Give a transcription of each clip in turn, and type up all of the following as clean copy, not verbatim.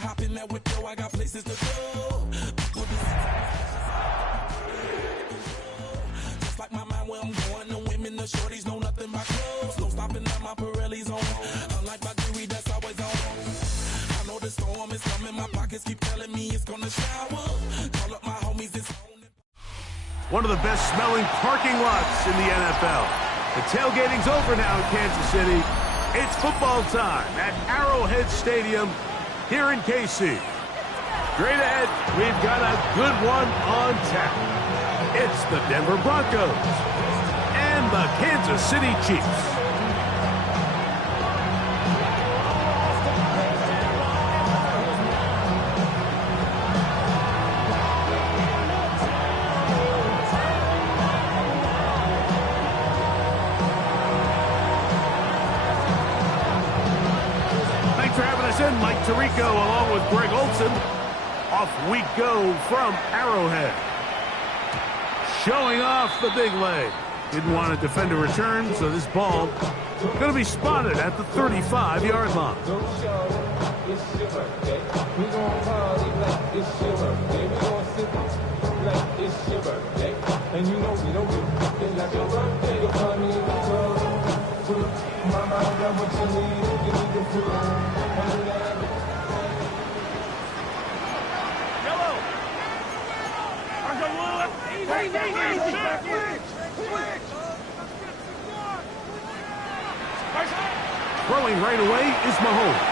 hop in that whip, yo, I got places to go. Just like my mind where I'm going, the women, the shorties know nothing but clothes. No stopping at my Pirelli's on. Unlike my jewelry that's always on. I know the storm is coming, my pockets keep telling me it's gonna shower. Call up my homies, it's on. One of the best smelling parking lots in the NFL. The tailgating's over now in Kansas City. It's football time at Arrowhead Stadium here in KC. Straight ahead, we've got a good one on tap. It's the Denver Broncos and the Kansas City Chiefs. Mike Tirico along with Greg Olson. Off we go from Arrowhead. Showing off the big leg. Didn't want to defend a return, so this ball going to be spotted at the 35-yard line. Throwing right away is Mahomes.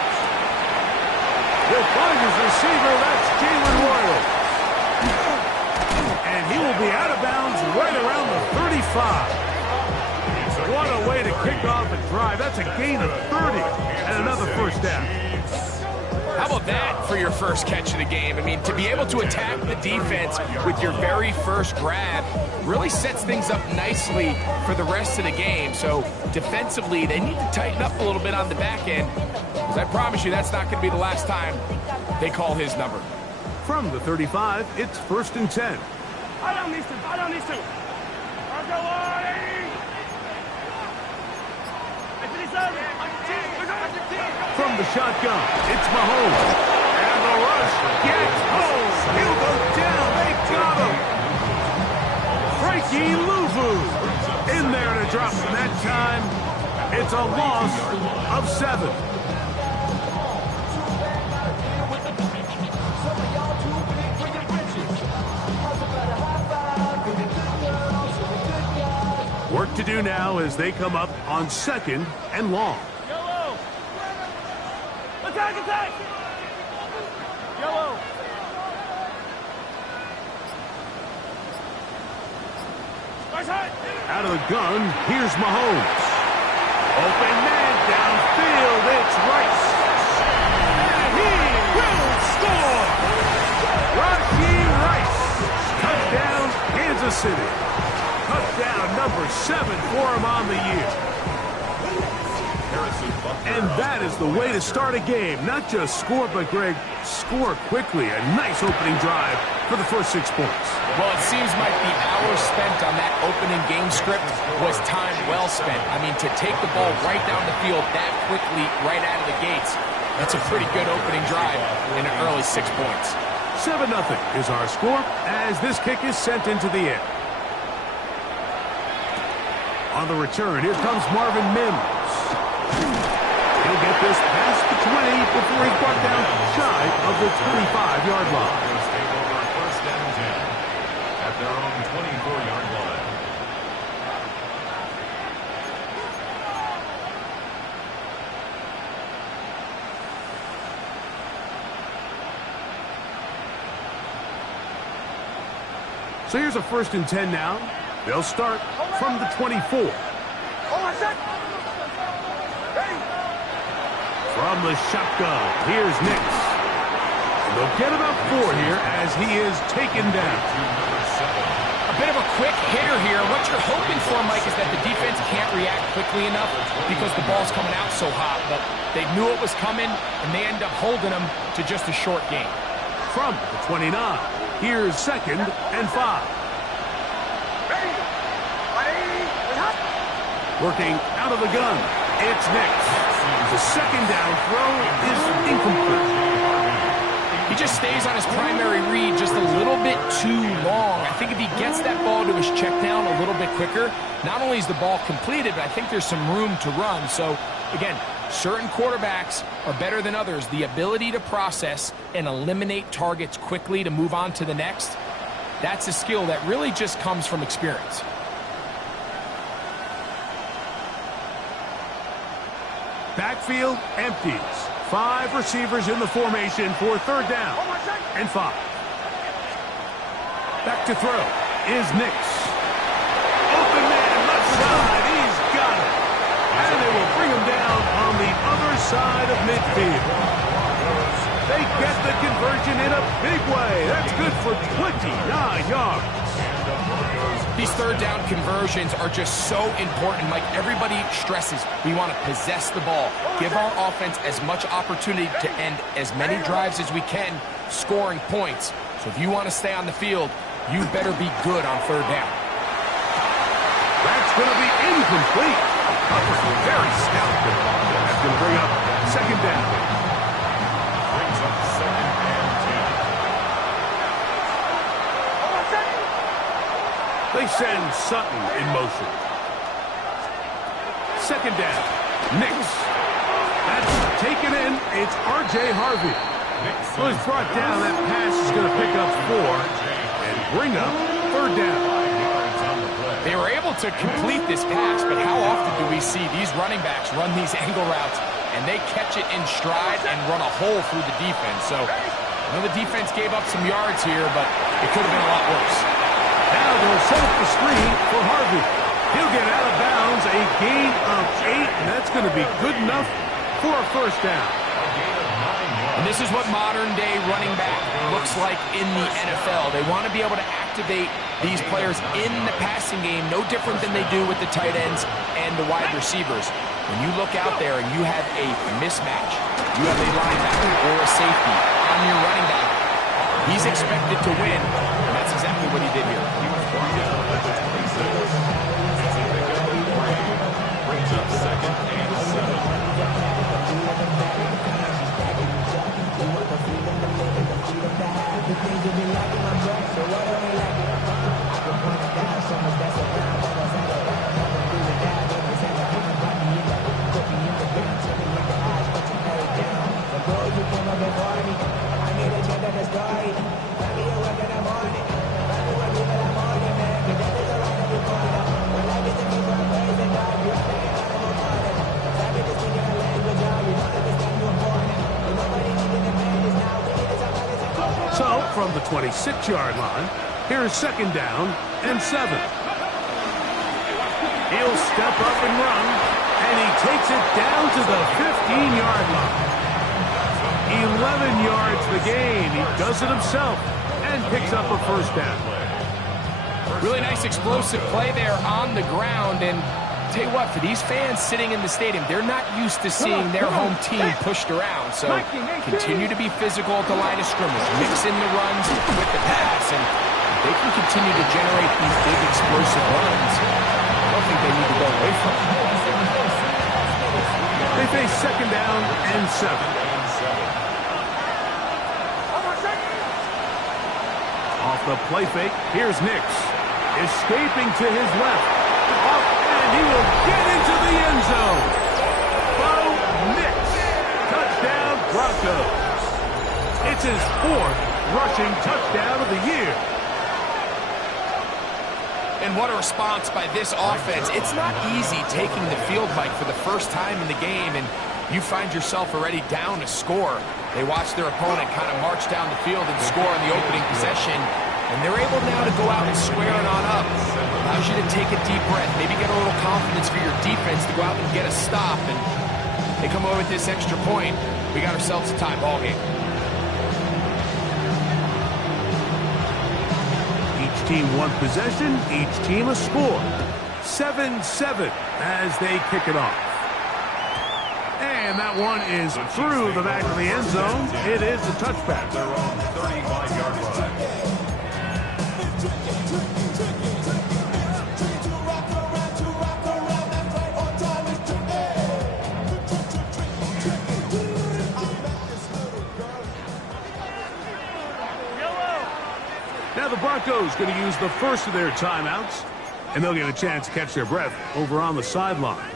He'll find his receiver, that's Jalen Royal. And he will be out of bounds right around the 35. What a way to kick off a drive. That's a gain of 30 and another first down. How about that for your first catch of the game? I mean, to be able to attack the defense with your very first grab really sets things up nicely for the rest of the game. So defensively, they need to tighten up a little bit on the back end. Because I promise you, that's not going to be the last time they call his number. From the 35, it's 1st and 10. From the shotgun, it's Mahomes. And the rush gets home. He'll go down. They got him. Frankie Luvu in there to drop him that time. It's a loss of 7. Work to do now as they come up on 2nd and long. Yellow! Attack, attack! Yellow! Out of the gun, here's Mahomes. Open man downfield, it's Rice. And he will score! Rashee Rice. Touchdown, Kansas City. Touchdown number 7 for him on the year. And that is the way to start a game. Not just score, but, Greg, score quickly. A nice opening drive for the first 6 points. Well, it seems like the hours spent on that opening game script was time well spent. I mean, to take the ball right down the field that quickly, right out of the gates, that's a pretty good opening drive in an early 6 points. 7-0 is our score as this kick is sent into the air. On the return, here comes Marvin Mims. He'll get this past the 20 before he's brought down shy of the 25-yard line. First down 10 at their own 24-yard line. So here's a 1st and 10 now. They'll start from the 24. From the shotgun, here's Nix. They'll get about 4 here as he is taken down. A bit of a quick hitter here. What you're hoping for, Mike, is that the defense can't react quickly enough because the ball's coming out so hot. But they knew it was coming, and they end up holding them to just a short game. From the 29, here's 2nd and 5. Working out of the gun, it's Nix. The 2nd down throw is incomplete. his primary read just a little bit too long. I think if he gets that ball to his check down a little bit quicker, not only is the ball completed, but I think there's some room to run. So, again, certain quarterbacks are better than others. The ability to process and eliminate targets quickly to move on to the next, that's a skill that really just comes from experience. Backfield empties. 5 receivers in the formation for 3rd down and 5. Back to throw is Nix. Open man, left side. He's got it. And they will bring him down on the other side of midfield. They get the conversion in a big way. That's good for 29 yards. These 3rd down conversions are just so important. Like everybody stresses, we want to possess the ball, give our offense as much opportunity to end as many drives as we can, scoring points. So if you want to stay on the field, you better be good on 3rd down. That's going to be incomplete. Very stout. That's going to bring up 2nd down. Brings up 2nd and 10. They send Sutton in motion. 2nd down. Nix. That's taken in. It's R.J. Harvey. Well, he's brought down. That pass is going to pick up 4 and bring up 3rd down. They were able to complete this pass, but how often do we see these running backs run these angle routes and they catch it in stride and run a hole through the defense? So I know the defense gave up some yards here, but it could have been a lot worse. Now they'll set up the screen for Harvey. He'll get out of bounds, a gain of 8, and that's going to be good enough for a 1st down. And this is what modern-day running back looks like in the NFL. They want to be able to activate these players in the passing game, no different than they do with the tight ends and the wide receivers. When you look out there and you have a mismatch, you have a linebacker or a safety on your running back, he's expected to win, and that's exactly what he did here. Brings up 2nd and 7. So, from the 26-yard line, here's 2nd down and 7. He'll step up and run, and he takes it down to the 15-yard line. 11 yards the gain. He does it himself and picks up a 1st down. Really nice explosive play there on the ground, and tell you what, for these fans sitting in the stadium, they're not used to seeing their home team pushed around. So continue to be physical at the line of scrimmage, mix in the runs with the pass, and if they can continue to generate these big explosive runs, I don't think they need to go away from it. They face 2nd down and 7. Off the play fake, here's Nix. Escaping to his left. And he will get into the end zone. Bo Nix. Touchdown, Broncos. It's his 4th rushing touchdown of the year. And what a response by this offense. It's not easy taking the field, Mike, for the first time in the game, and you find yourself already down a score. They watch their opponent kind of march down the field and score on the opening possession, and they're able now to go out and square it on up. Allows you to take a deep breath, maybe get a little confidence for your defense to go out and get a stop, and they come away with this extra point. We got ourselves a tie ball game. Each team one possession, each team a score. 7-7 as they kick it off. And that one is through the back of the end zone. It is a touchback. Their own 35-yard line. Now the Broncos going to use the first of their timeouts, and they'll get a chance to catch their breath over on the sideline.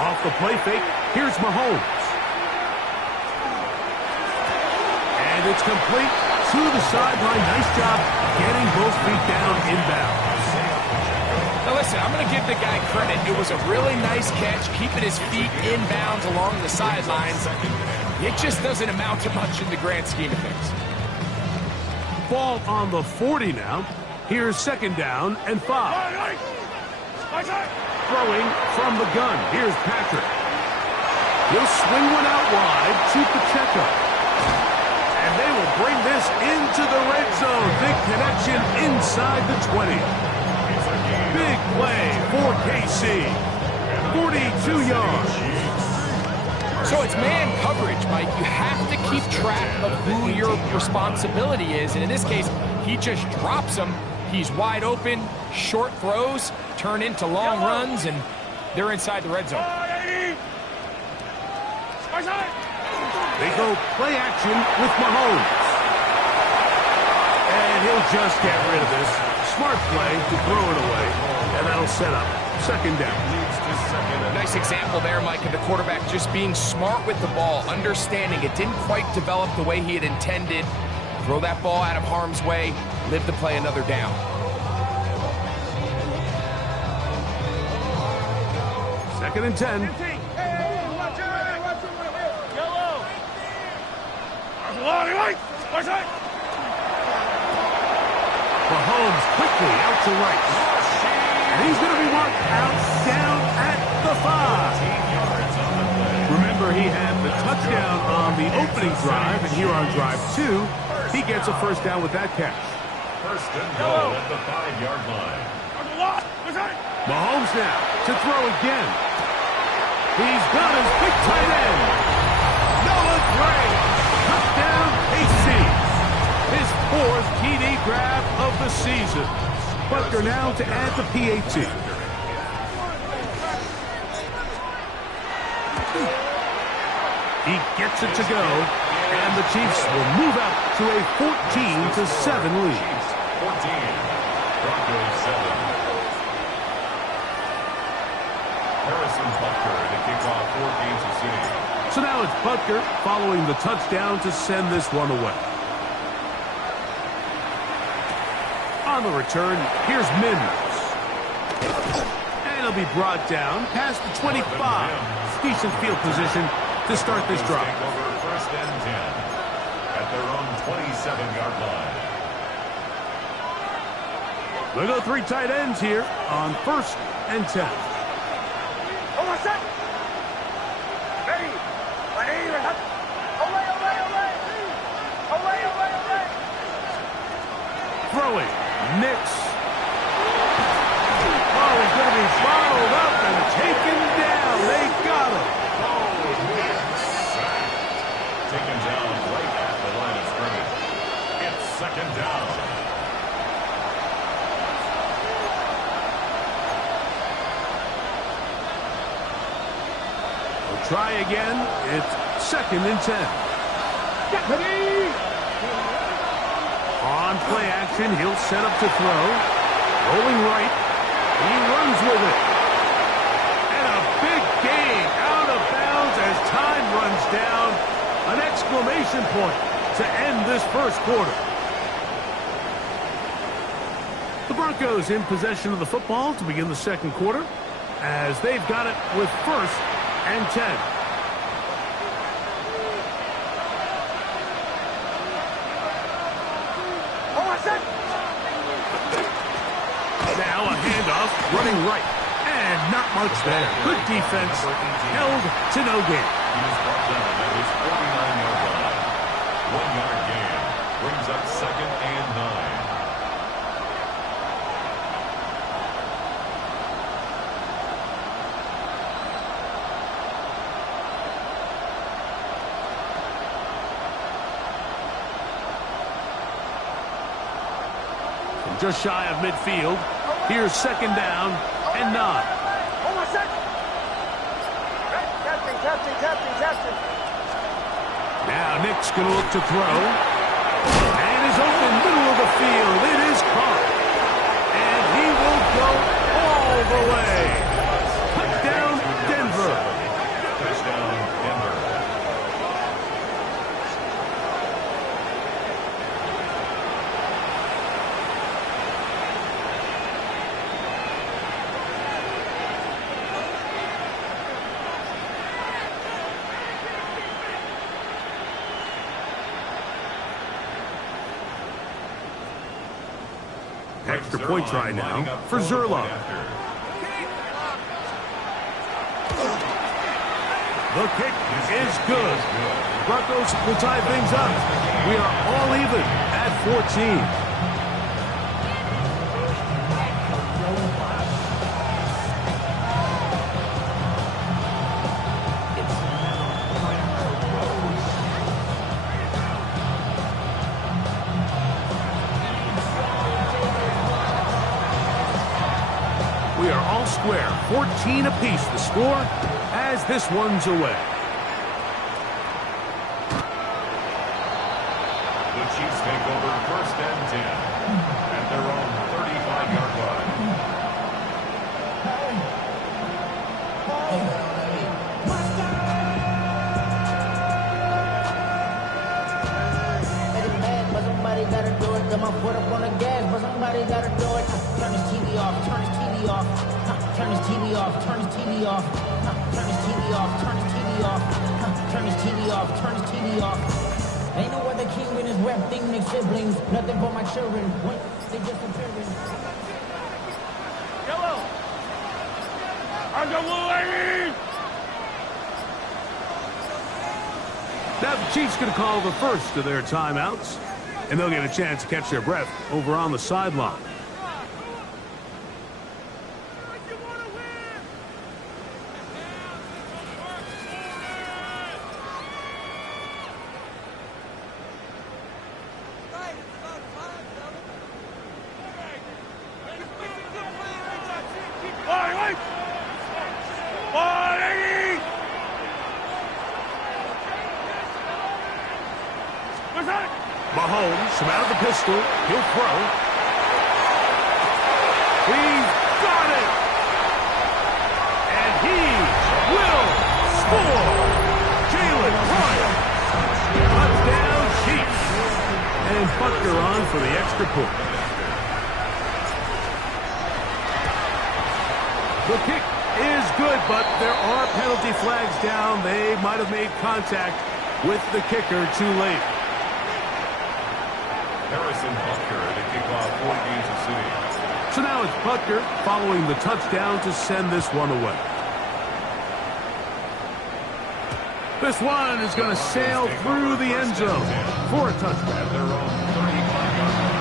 Off the play fake, here's Mahomes. And it's complete to the sideline. Nice job getting both feet down inbounds. Now listen, I'm going to give the guy credit. It was a really nice catch, keeping his feet inbounds along the sidelines. It just doesn't amount to much in the grand scheme of things. Ball on the 40 now. Here's second down and 5. Throwing from the gun. Here's Patrick. He'll swing one out wide to Pacheco. And they will bring this into the red zone. Big connection inside the 20. Big play for KC. 42 yards. So it's man coverage, Mike. You have to keep track of who your responsibility is. And in this case, he just drops him. He's wide open. Short throws turn into long runs, and they're inside the red zone. They go play action with Mahomes. And he'll just get rid of this. Smart play to throw it away. And that'll set up second down. Nice example there, Mike, of the quarterback just being smart with the ball, understanding it didn't quite develop the way he had intended. Throw that ball out of harm's way, live to play another down. Second and 10. Mahomes quickly out to right. And he's going to be marked out down at the 5. Remember, he had the touchdown on the opening drive, and here on drive 2, he gets a first down with that catch. First and goal at the 5-yard line. Mahomes now to throw again. He's got his big tight end. Noah Gray. Touchdown, KC. His 4th TD grab of the season. Butker now to add the PAT. He gets it to go, and the Chiefs will move out to a 14-7 lead. 14, Broncos 7. Harrison Butker to kick off for Kansas City. So now it's Butker following the touchdown to send this one away. On the return, here's Mims. And he'll be brought down past the 25. Decent field position to start this drive. Take over first and 10 at their own 27-yard line. We'll go 3 tight ends here on first and 10. Throwing. Nix. Oh, he's going to be bottled up and taken down. They got him. Taken down right at the line of scrimmage. It's second down. We'll try again. It's second and 10. On play action, he'll set up to throw. Rolling right. He runs with it. And a big gain out of bounds as time runs down. An exclamation point to end this first quarter. The Broncos in possession of the football to begin the second quarter as they've got it with first and 10. Now a handoff, running right, and not much there. Good defense, held to no gain. He was brought down at his 49-yard line. 1-yard gain brings up second just shy of midfield. Here's second down and 9. Hold on a second. Captain. Now Nick's going to look to throw. And is open middle of the field. It is caught. And he will go all the way. Touchdown, Denver. Touchdown, Denver. Extra point try now for Zerloff. The kick is good. Broncos will tie things up. We are all even at 14. We are all square, 14 apiece the score as this one's away. The Chiefs take over first and 10 at their own 35-yard line. But somebody gotta do it. Got my foot up on the gas, but somebody gotta do it. Turn this TV off, turn this TV off. Turn this TV off, turn this TV off. Turn this TV off, turn this TV off. Turn this TV off, turn this TV off. Ain't no other king in this rap thing, they siblings. Nothing but my children. What? They disappearing. Yellow. Underwood. Now the Chiefs going to call the first of their timeouts, and they'll get a chance to catch their breath over on the sideline. Mahomes from out of the pistol. He'll throw. He's got it. And he will score. Jalen Bryant. Touchdown Chiefs. And Butker on for the extra point. The kick is good, but there are penalty flags down. They might have made contact with the kicker too late. Harrison Butker to kick off for Kansas City. So now it's Butker following the touchdown to send this one away. This one is going to sail through the end zone for a touchdown. At their own 35-yard line.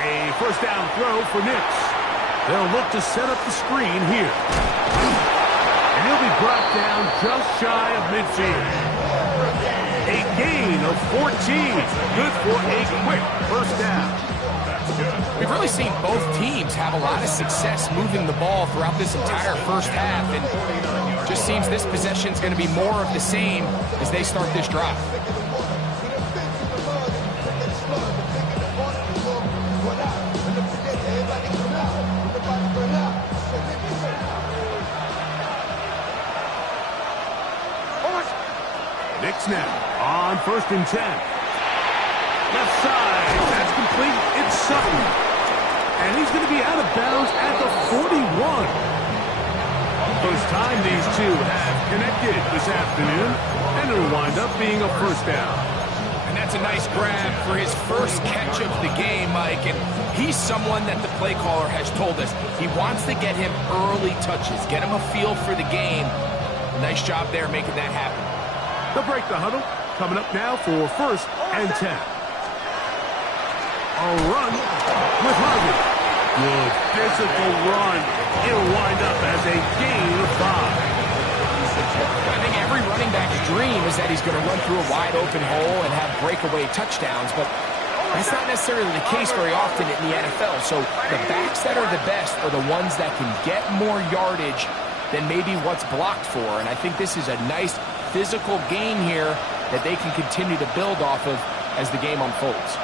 A first down throw for Nix. They'll look to set up the screen here. And he'll be brought down just shy of midfield. A gain of 14. Good for a quick first down. We've really seen both teams have a lot of success moving the ball throughout this entire first half, and just seems this possession's going to be more of the same as they start this drive. Nix now on 1st and 10. Left side, that's complete. It's Sutton. And he's going to be out of bounds at the 41. First time these two have connected this afternoon, and it'll wind up being a first down. And That's a nice grab for his first catch of the game, Mike, and he's someone that the play caller has told us he wants to get him early touches, get him a feel for the game. Nice job there making that happen. They'll break the huddle. Coming up now for 1st and 10. A run with Harvey. Good physical run. It'll wind up as a gain of 5. I think every running back's dream is that he's going to run through a wide open hole and have breakaway touchdowns, but that's not necessarily the case very often in the NFL. So the backs that are the best are the ones that can get more yardage than maybe what's blocked for. And I think this is a nice physical gain here that they can continue to build off of as the game unfolds.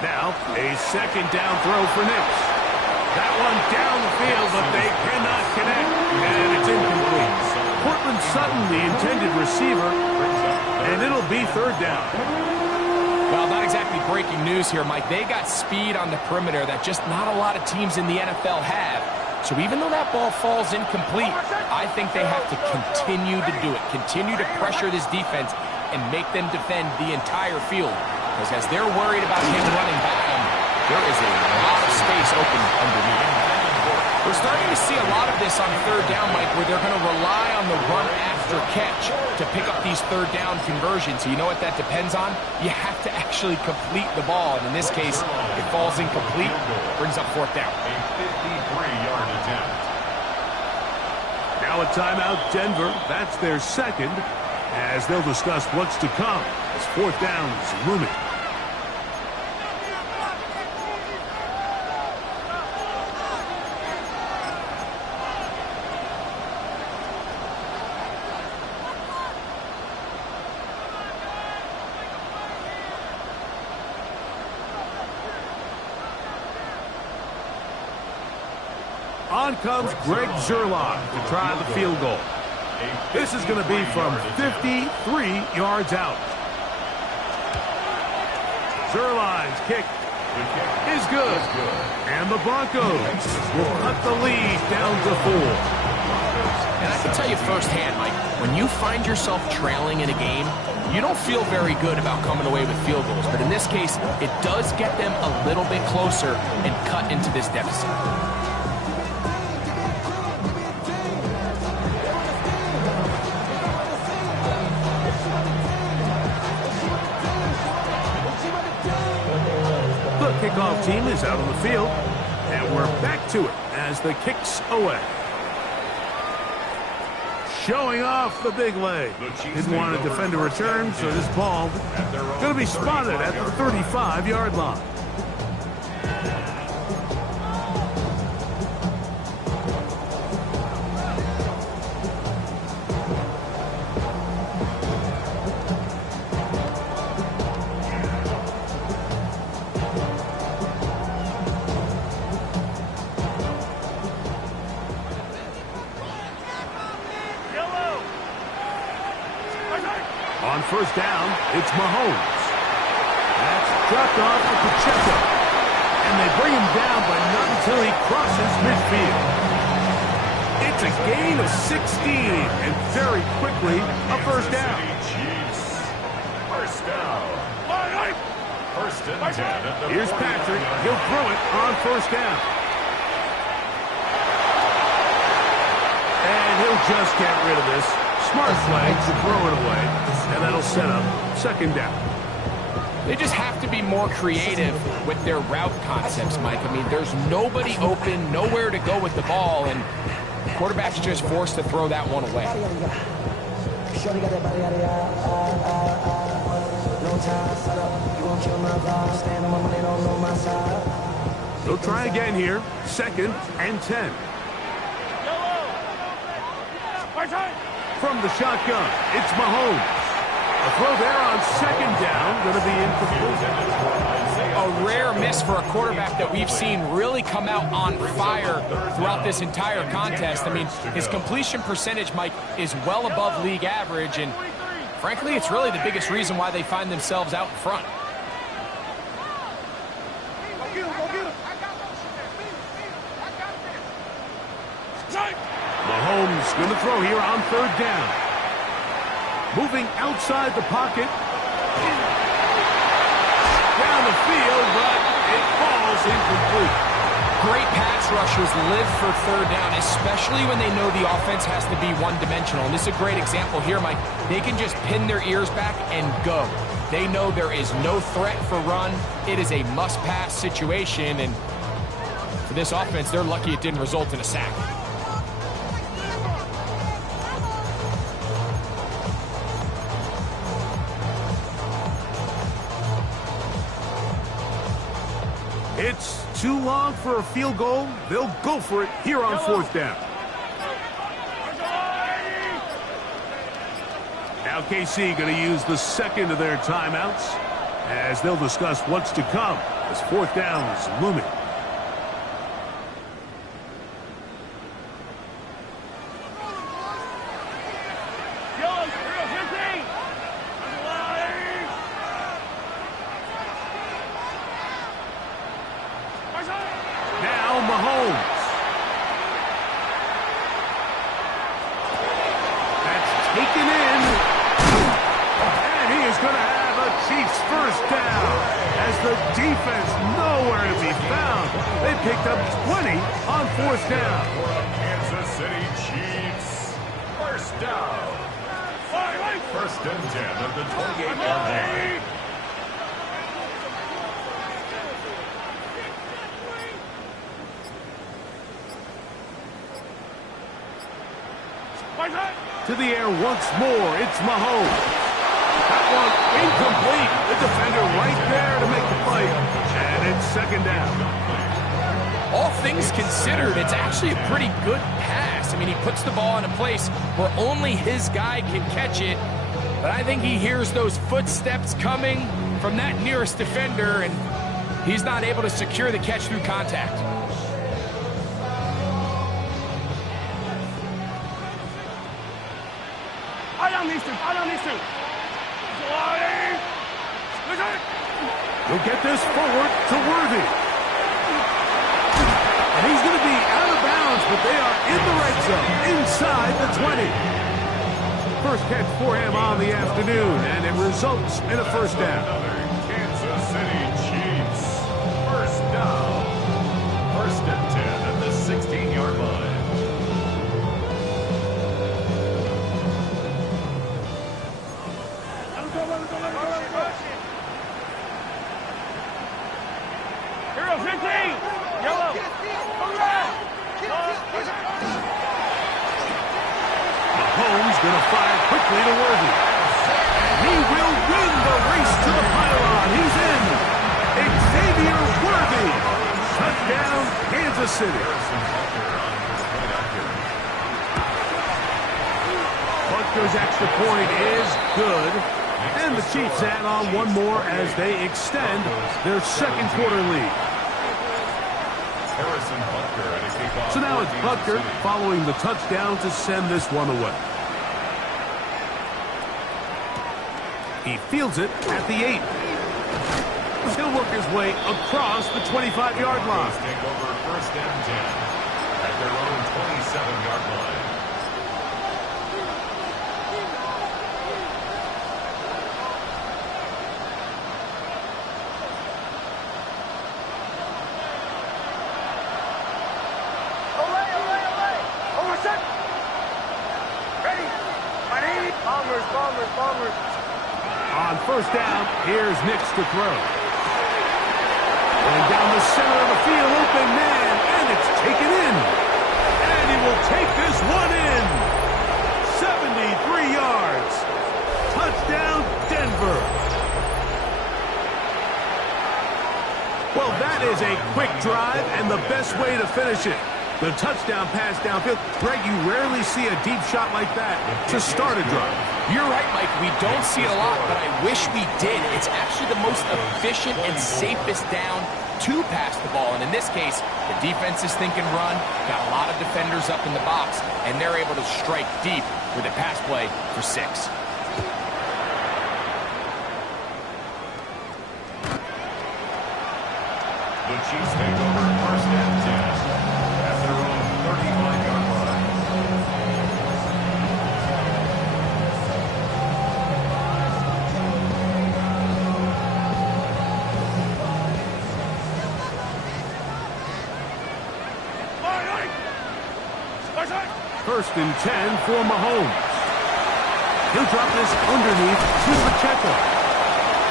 Now, a 2nd down throw for Knicks. That one down the field, but they cannot connect, and it's incomplete. Cortland Sutton, the intended receiver, and it'll be 3rd down. Well, not exactly breaking news here, Mike. They got speed on the perimeter that just not a lot of teams in the NFL have. So even though that ball falls incomplete, I think they have to continue to do it, continue to pressure this defense and make them defend the entire field. Because as they're worried about him running by them, there is a lot of space open underneath. We're starting to see a lot of this on 3rd down, Mike, where they're going to rely on the run after catch to pick up these 3rd down conversions. So you know what that depends on? You have to actually complete the ball. And in this case, it falls incomplete, brings up 4th down. A 53-yard attempt. Now a timeout, Denver. That's their 2nd, as they'll discuss what's to come as 4th down is looming. On comes Greg Zerline to try the field goal. This is going to be from 53 yards out. Zerline's kick is good. And the Broncos will cut the lead down to 4. And I can tell you firsthand, Mike, when you find yourself trailing in a game, you don't feel very good about coming away with field goals. But in this case, it does get them a little bit closer and cut into this deficit. Kickoff team is out on the field, and we're back to it as the kick's away. Showing off the big leg. Didn't want to defend a return, so this ball going to be spotted at the 35-yard line. On 1st down, it's Mahomes. That's dropped off to Pacheco. And they bring him down, but not until he crosses midfield. It's a gain of 16, and very quickly, a 1st down. First down. 1st and 10. Here's Patrick. He'll throw it on 1st down. And he'll just get rid of this. Smart flag to throw it away, and that'll set up 2nd down. They just have to be more creative with their route concepts, Mike. I mean, there's nobody open, nowhere to go with the ball, and the quarterback's just forced to throw that one away. They'll try again here, 2nd and 10. From the shotgun, it's Mahomes. A throw there on 2nd down, going to be incomplete. A rare miss for a quarterback that we've seen really come out on fire throughout this entire contest. I mean, his completion percentage, Mike, is well above league average, and frankly, it's really the biggest reason why they find themselves out in front. Mahomes going to throw here on 3rd down. Moving outside the pocket. Down the field, but it falls incomplete. Great pass rushers live for third down, especially when they know the offense has to be one-dimensional. And this is a great example here, Mike. They can just pin their ears back and go. They know there is no threat for run. It is a must-pass situation, and for this offense, they're lucky it didn't result in a sack. It's too long for a field goal. They'll go for it here on fourth down. Now KC going to use the second of their timeouts as they'll discuss what's to come as fourth down is looming. Now Mahomes. That's taken in. And he is going to have a Chiefs first down as the defense nowhere to be found. They picked up 20 on fourth down. Kansas City Chiefs. First down. First and 10 of the 28-yard line. To the air once more, it's Mahomes. That one incomplete. The defender right there to make the play. And it's second down. All things considered, it's actually a pretty good pass. I mean, he puts the ball in a place where only his guy can catch it. But I think he hears those footsteps coming from that nearest defender, and he's not able to secure the catch through contact. He'll get this forward to Worthy. And he's going to be out of bounds, but they are in the red zone, inside the 20. First catch for him on the afternoon, and it results in a first down. Kansas City Chiefs. First down. First and 10 at the 16-yard line. Mahomes going to fire quickly to Worthy. And he will win the race to the pylon. He's in. Xavier Worthy. Touchdown, Kansas City. Butker's extra point is good. And the Chiefs add on one more as they extend their second quarter lead. So now it's Butker following the touchdown to send this one away. He fields it at the 8. He'll work his way across the 25-yard line. Take over first and 10 at their own 27-yard line. Bombers. On first down, here's Nix to throw. Going down the center of the field, open man, and it's taken in. And he will take this one in. 73 yards. Touchdown, Denver. Well, that is a quick drive and the best way to finish it. The touchdown pass downfield. Greg, you rarely see a deep shot like that to start a drive. You're right, Mike. We don't see it a lot, but I wish we did. It's actually the most efficient and safest down to pass the ball. And in this case, the defense is thinking run, got a lot of defenders up in the box, and they're able to strike deep with a pass play for 6. The Chiefs take over first and 10 at their own 35-yard line. first and 10 for Mahomes. He'll drop this underneath to Pacheco.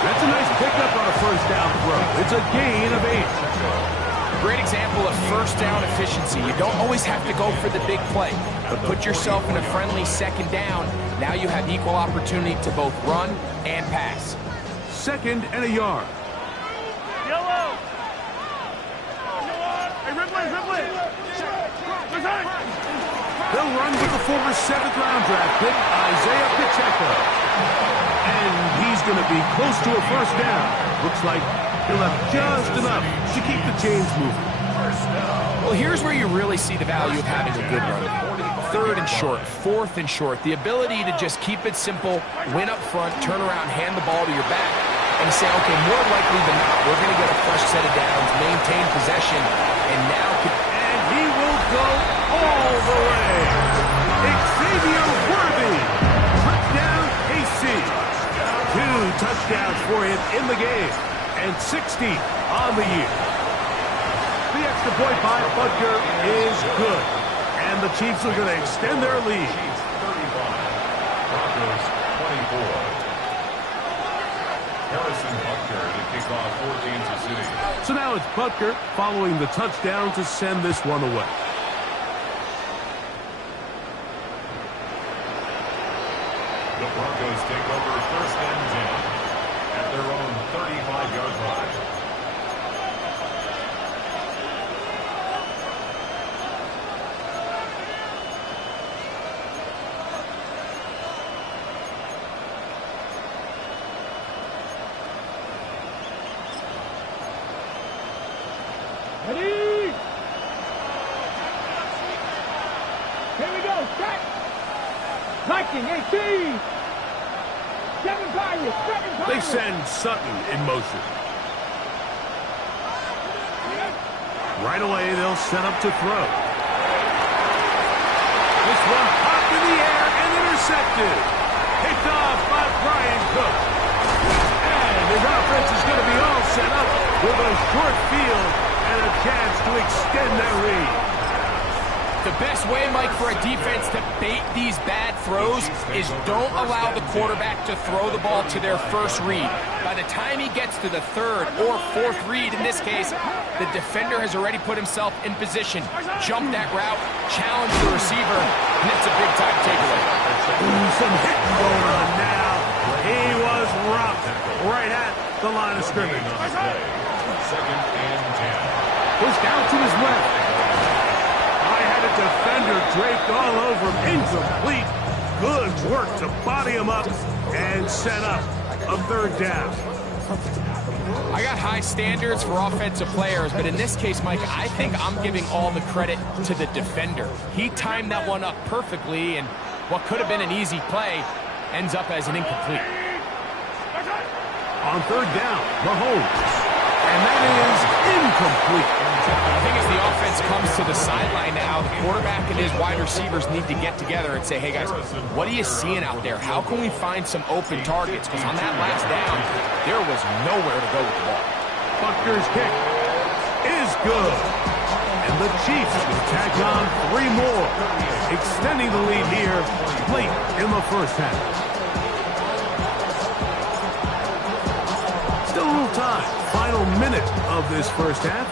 That's a nice pickup on a first down throw. It's a gain of 8. Great example of first down efficiency. You don't always have to go for the big play, but put yourself in a friendly second down. Now you have equal opportunity to both run and pass. Second and a yard. Yellow. Hey, Ripley. They'll run with the former 7th-round draft pick, Isaiah Pacheco. And he's going to be close to a first down. Looks like he'll have just enough to keep the chains moving. Well, here's where you really see the value of having a good run. 3rd and short, 4th and short. The ability to just keep it simple, win up front, turn around, hand the ball to your back, and say, okay, more likely than not, we're going to get a fresh set of downs, maintain possession, and now... And he will go all the way. Xavier Worthy. Touchdown, KC. 2 touchdowns for him in the game, and 60 on the year. The extra point by Butker is good, and the Chiefs are going to extend their lead. Chiefs 35, Broncos 24. Harrison Butker to kick off for Kansas City. So now it's Butker following the touchdown to send this one away. The Broncos take over first and 10 at their own 35-yard line. Ready? Here we go. Set. Viking 18. Seven Pirates. They send Sutton in motion. Right away, they'll set up to throw. This one popped in the air and intercepted. Picked off by Brian Cook. And his offense is going to be all set up with a short field and a chance to extend their lead. The best way, Mike, for a defense to bait these bad throws is don't allow the quarterback to throw the ball to their first read. By the time he gets to the 3rd or 4th read, in this case, the defender has already put himself in position, jump that route, challenge the receiver, and it's a big-time takeaway. Some hitting going on now. He was rocked right at the line of scrimmage. Second and 10. Pushed out to his left. Defender draped all over him, incomplete. Good work to body him up and set up a 3rd down. I got high standards for offensive players, but in this case, Mike, I think I'm giving all the credit to the defender. He timed that one up perfectly, and what could have been an easy play ends up as an incomplete. On 3rd down, Mahomes. And that is incomplete. I think as the offense comes to the sideline now, the quarterback and his wide receivers need to get together and say, hey guys, what are you seeing out there? How can we find some open targets? Because on that last down, there was nowhere to go with the ball. Butker's kick is good. And the Chiefs will tack on 3 more, extending the lead here late in the first half. Still a little time. Final minute of this first half.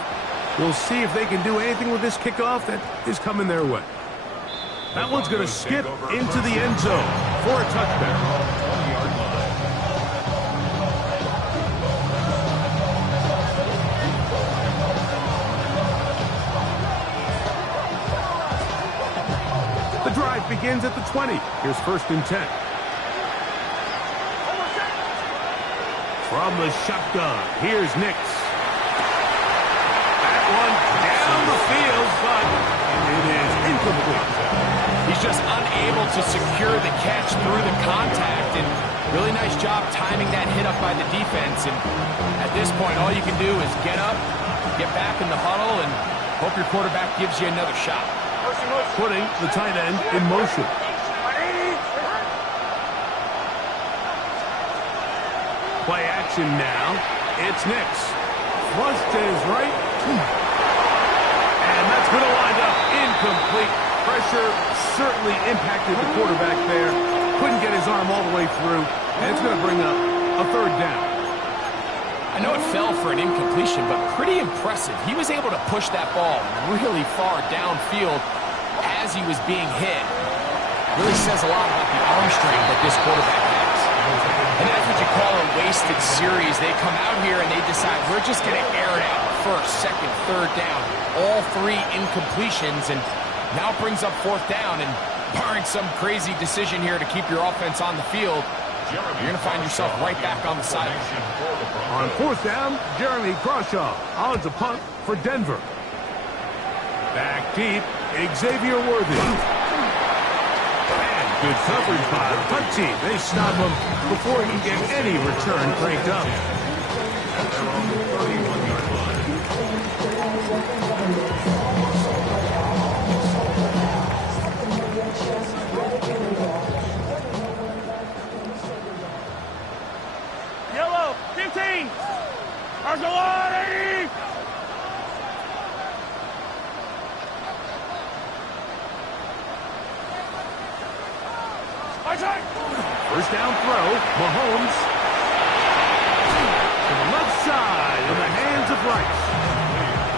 We'll see if they can do anything with this kickoff that is coming their way. That one's going to skip into the end zone for a touchdown. The drive begins at the 20. Here's first and 10. From the shotgun, here's Nix. That one down the field, but it is incomplete. He's just unable to secure the catch through the contact, and really nice job timing that hit up by the defense. And at this point, all you can do is get up, get back in the huddle, and hope your quarterback gives you another shot. Putting the tight end in motion. Play action now. It's Nix. Flush to his right. And that's going to wind up incomplete. Pressure certainly impacted the quarterback there. Couldn't get his arm all the way through, and it's going to bring up a third down. I know it fell for an incompletion, but pretty impressive. He was able to push that ball really far downfield as he was being hit. Really says a lot about the arm strength that this quarterback has. And that's what you call a wasted series. They come out here and they decide, we're just going to air it out first, second, third down. All three incompletions, and now it brings up fourth down. And barring some crazy decision here to keep your offense on the field, you're going to find yourself right back on the sideline. On fourth down, Jeremy Crawshaw on to punt for Denver. Back deep, Xavier Worthy. And good coverage by the punt team. They stop him before he can get any return cranked up. Yellow, 15. Arsenal on 80. First down throw, Mahomes. To the left side, in the hands of Rice.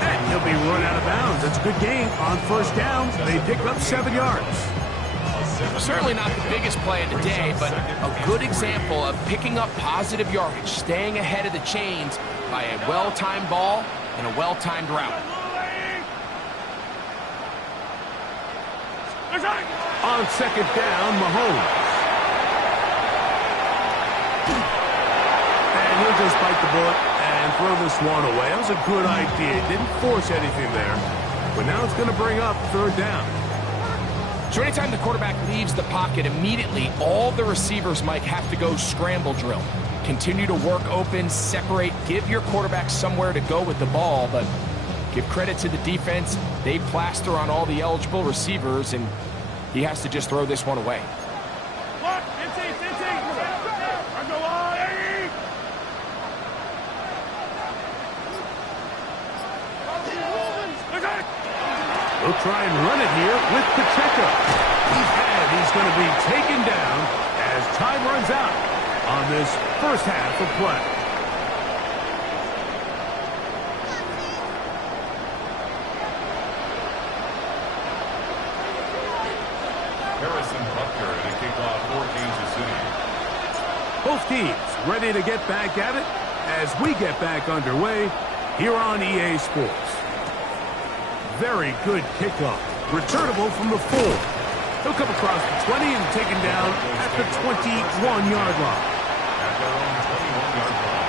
And he'll be run out of bounds. That's a good gain on first down. They pick up 7 yards. Certainly not the biggest play of the day, but a good example of picking up positive yardage, staying ahead of the chains by a well-timed ball and a well-timed route. On second down, Mahomes. And he'll just bite the bullet and throw this one away. That was a good idea. Didn't force anything there. But now it's going to bring up third down. So anytime the quarterback leaves the pocket, immediately all the receivers might have to go scramble drill. Continue to work open, separate, give your quarterback somewhere to go with the ball, but give credit to the defense. They plaster on all the eligible receivers, and he has to just throw this one away. He'll try and run it here with Pacheco. And he's going to be taken down as time runs out on this first half of play. Harrison Butker to kick off for Kansas City. Both teams ready to get back at it as we get back underway here on EA Sports. Very good kickoff. Returnable from the 4. He'll come across the 20 and taken down at the 21-yard line. At their own 21-yard line.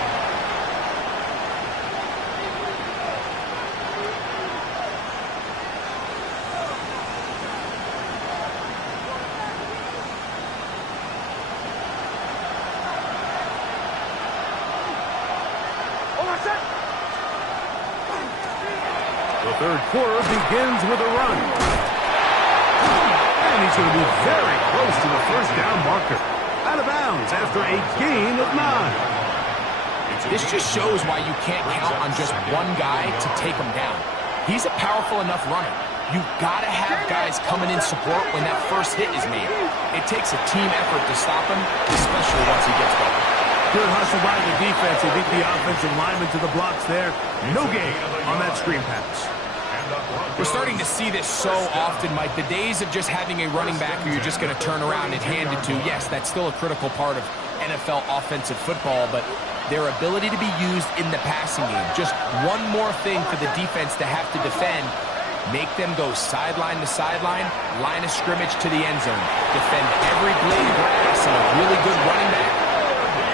The third quarter begins with a run. And he's going to be very close to the first down marker. Out of bounds after a gain of 9. This just shows why you can't count on just one guy to take him down. He's a powerful enough runner. You've got to have guys coming in support when that first hit is made. It takes a team effort to stop him, especially once he gets going. Good hustle by the defense. They beat the offensive lineman to the blocks there. No gain on that screen pass. We're starting to see this so often, Mike. The days of just having a running back who you're just going to turn around and hand it to, yes, that's still a critical part of NFL offensive football, but their ability to be used in the passing game, just one more thing for the defense to have to defend, make them go sideline to sideline, line of scrimmage to the end zone, defend every blade of grass, and a really good running back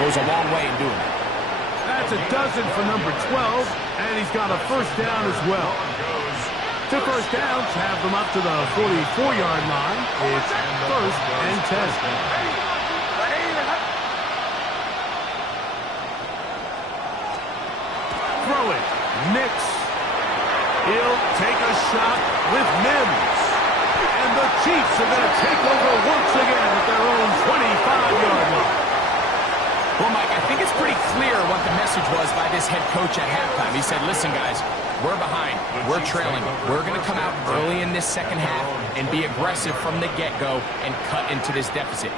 goes a long way in doing it. That's a dozen for number 12, and he's got a first down as well. 2 first downs have them up to the 44-yard line. It's first and 10. Throw it. Nix. He'll take a shot with Mims. And the Chiefs are going to take over once again at their own 25-yard line. Well, Mike, I think it's pretty clear what the message message was by this head coach at halftime. He said, listen, guys, we're behind. We're trailing. We're going to come out early in this second half and be aggressive from the get-go and cut into this deficit.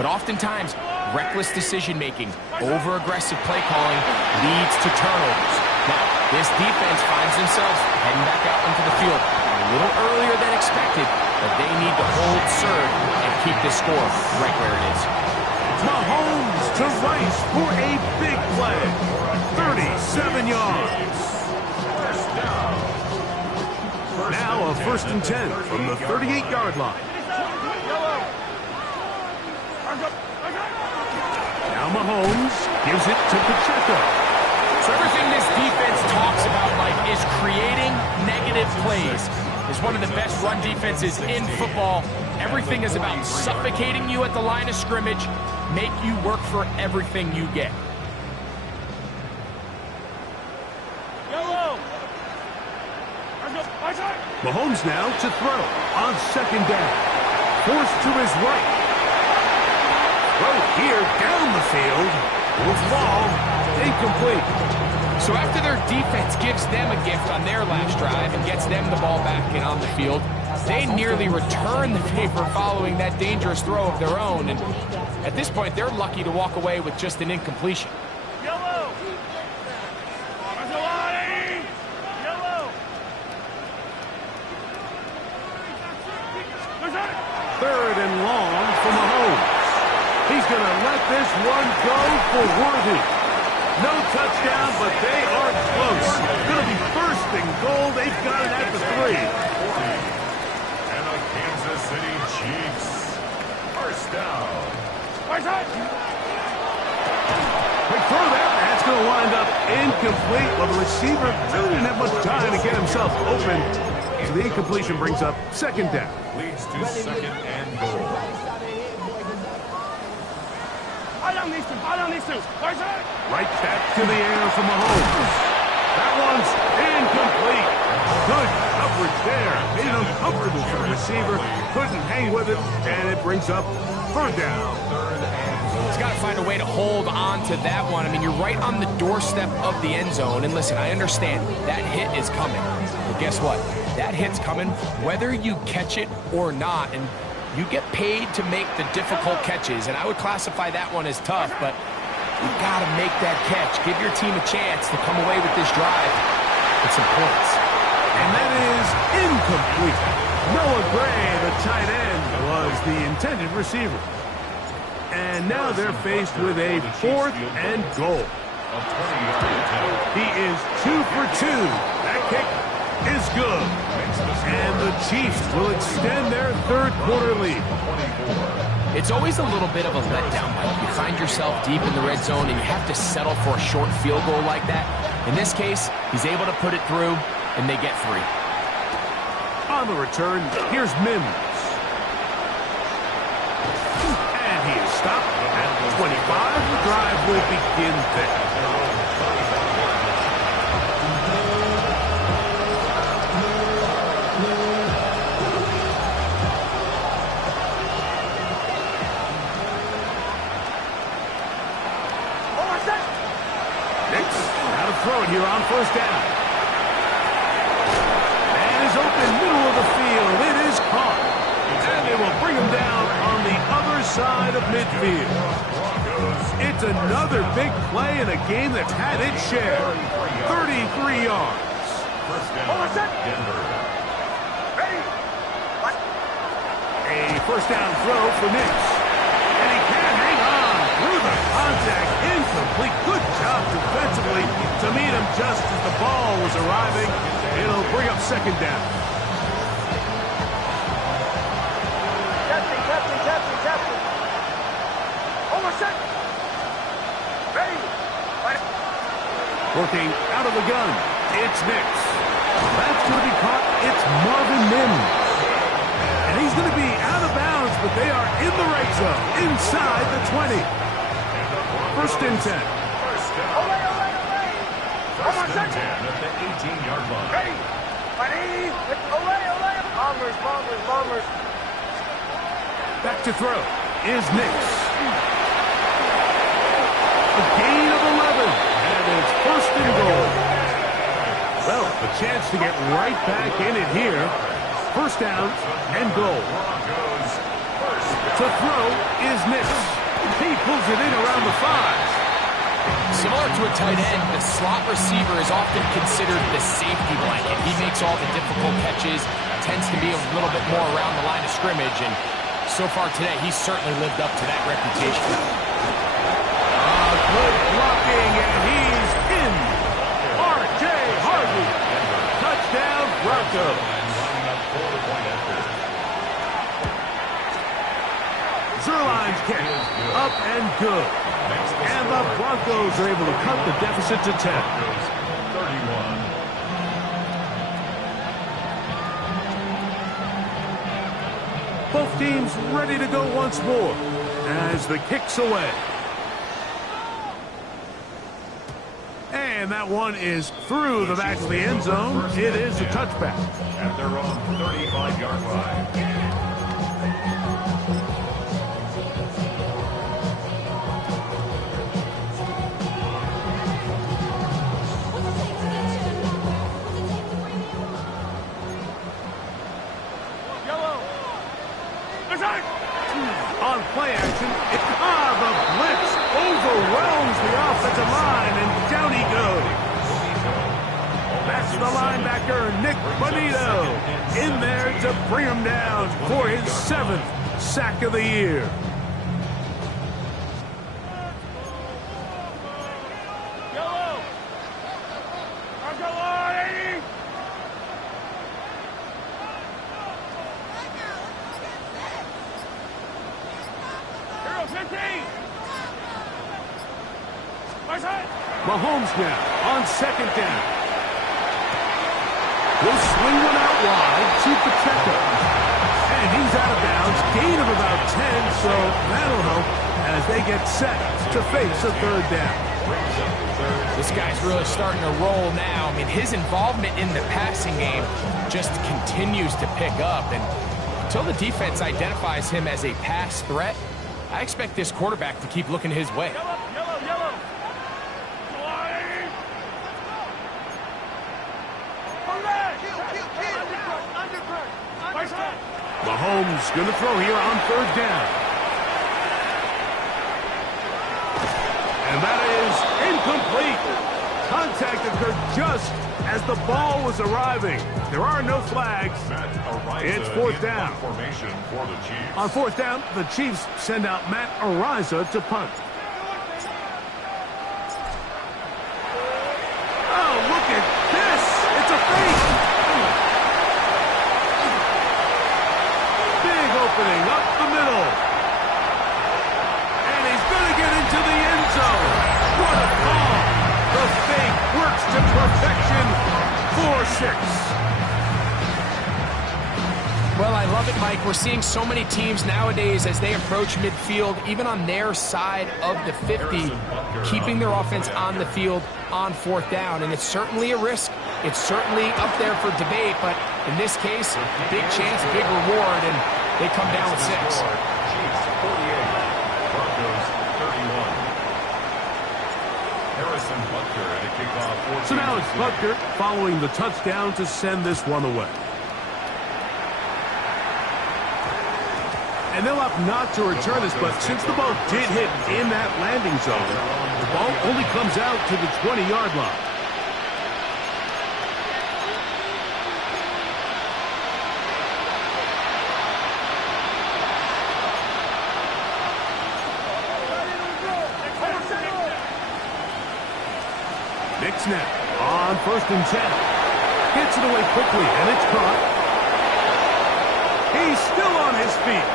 But oftentimes, reckless decision-making, over-aggressive play calling leads to turnovers. Now, this defense finds themselves heading back out into the field a little earlier than expected, but they need to hold serve and keep this score right where it is. Mahomes to Rice for a big play. 37 yards. Now a 1st and 10 from the 38-yard line. Now Mahomes gives it to Pacheco. So everything this defense talks about, Mike, is creating negative plays. It's one of the best run defenses in football. Everything is about suffocating you at the line of scrimmage, make you work for everything you get. Mahomes now to throw on 2nd down. Forced to his right. Throw here down the field. With long, incomplete. So after their defense gives them a gift on their last drive and gets them the ball back and on the field, they nearly return the favor following that dangerous throw of their own. And at this point, they're lucky to walk away with just an incompletion. Yellow! Yellow! 3rd and long for Mahomes. He's going to let this one go for Worthy. No touchdown, but they are close. Going to be 1st and goal. They've got it at the 3. And the Kansas City Chiefs. 1st down. Quick throw there. That's going to wind up incomplete. Well, the receiver really didn't have much time to get himself open. So the incompletion brings up 2nd down. Leads to 2nd and goal. Right back to the air for Mahomes. That one's incomplete. Good coverage there. Made it uncomfortable for the receiver. Couldn't hang with it, and it brings up 3rd down. He's got to find a way to hold on to that one. I mean, you're right on the doorstep of the end zone. And listen, I understand that hit is coming. But guess what? That hit's coming whether you catch it or not. And you get paid to make the difficult catches. And I would classify that one as tough, but you've got to make that catch. Give your team a chance to come away with this drive with some points. And that is incomplete. Noah Gray, the tight end, was the intended receiver. And now they're faced with a 4th and goal. He is 2 for 2. That kick is good. And the Chiefs will extend their 3rd quarter lead. It's always a little bit of a letdown, Mike. You find yourself deep in the red zone and you have to settle for a short field goal like that. In this case, he's able to put it through, and they get 3. On the return, here's Mims. And he is stopped at the 25. The drive will begin there. Throw it here on 1st down. And is open middle of the field. It is caught. And they will bring him down on the other side of midfield. It's another big play in a game that's had its share. 33 yards. 1st down, Denver. A 1st down throw for Nix. And he can't hang on through the contact. Incomplete. Good job defensively to meet him just as the ball was arriving. It'll bring up 2nd down. Captain. Almost set. Ready. Working out of the gun. It's Nix. That's going to be caught. It's Marvin Mims. And he's going to be out of bounds, but they are in the right zone, inside the 20. 1st and 10. 1st down. 1st and 10 at the 18-yard line. Ready. Bombers. Back to throw is Nix. A gain of 11. And it's First and goal. Well, a chance to get right back in it here. First down and goal. To throw is Nix. He pulls it in around the 5. Similar to a tight end, the slot receiver is often considered the safety blanket. He makes all the difficult catches, tends to be a little bit more around the line of scrimmage, and so far today, he's certainly lived up to that reputation. Good blocking, and he's in. R.J. Harvey. Touchdown, Broncos. Zerline's kick, up and good. And the Broncos are able to cut the deficit to 10. 31. Both teams ready to go once more as the kick's away. And that one is through the back of the end zone. It is a touchback. At their own 35-yard line. On play action, the blitz overwhelms the offensive line, and down he goes. That's the linebacker, Nick Bonito, in there to bring him down for his 7th sack of the year. Mahomes now on second down. He'll swing one out wide to Pacheco. And he's out of bounds. Gain of about 10, so that'll help as they get set to face a third down. This guy's really starting to roll now. I mean, his involvement in the passing game just continues to pick up. And until the defense identifies him as a pass threat, I expect this quarterback to keep looking his way. Mahomes going to throw here on third down. And that is incomplete. Contact occurred just as the ball was arriving. There are no flags. It's fourth down. Formation for the Chiefs. On fourth down, the Chiefs send out Matt Ariza to punt. Oh, look at this. It's a fake. Big opening up the middle. And he's going to get into the end zone. What a call. The fake works to perfection. 4-6. Well, I love it, Mike. We're seeing so many teams nowadays as they approach midfield, even on their side of the 50, keeping their offense on the field on fourth down. And it's certainly a risk. It's certainly up there for debate, but in this case, big chance, big reward, and they come down with 6. Chiefs 48, Broncos 31. Harrison Butker at a kickoff. So now it's Butker following the touchdown to send this one away. And they'll opt not to return this, but since the ball did hit in that landing zone, the ball only comes out to the 20-yard line. Nick snap on 1st and 10. Gets it away quickly, and it's caught. He's still on his feet.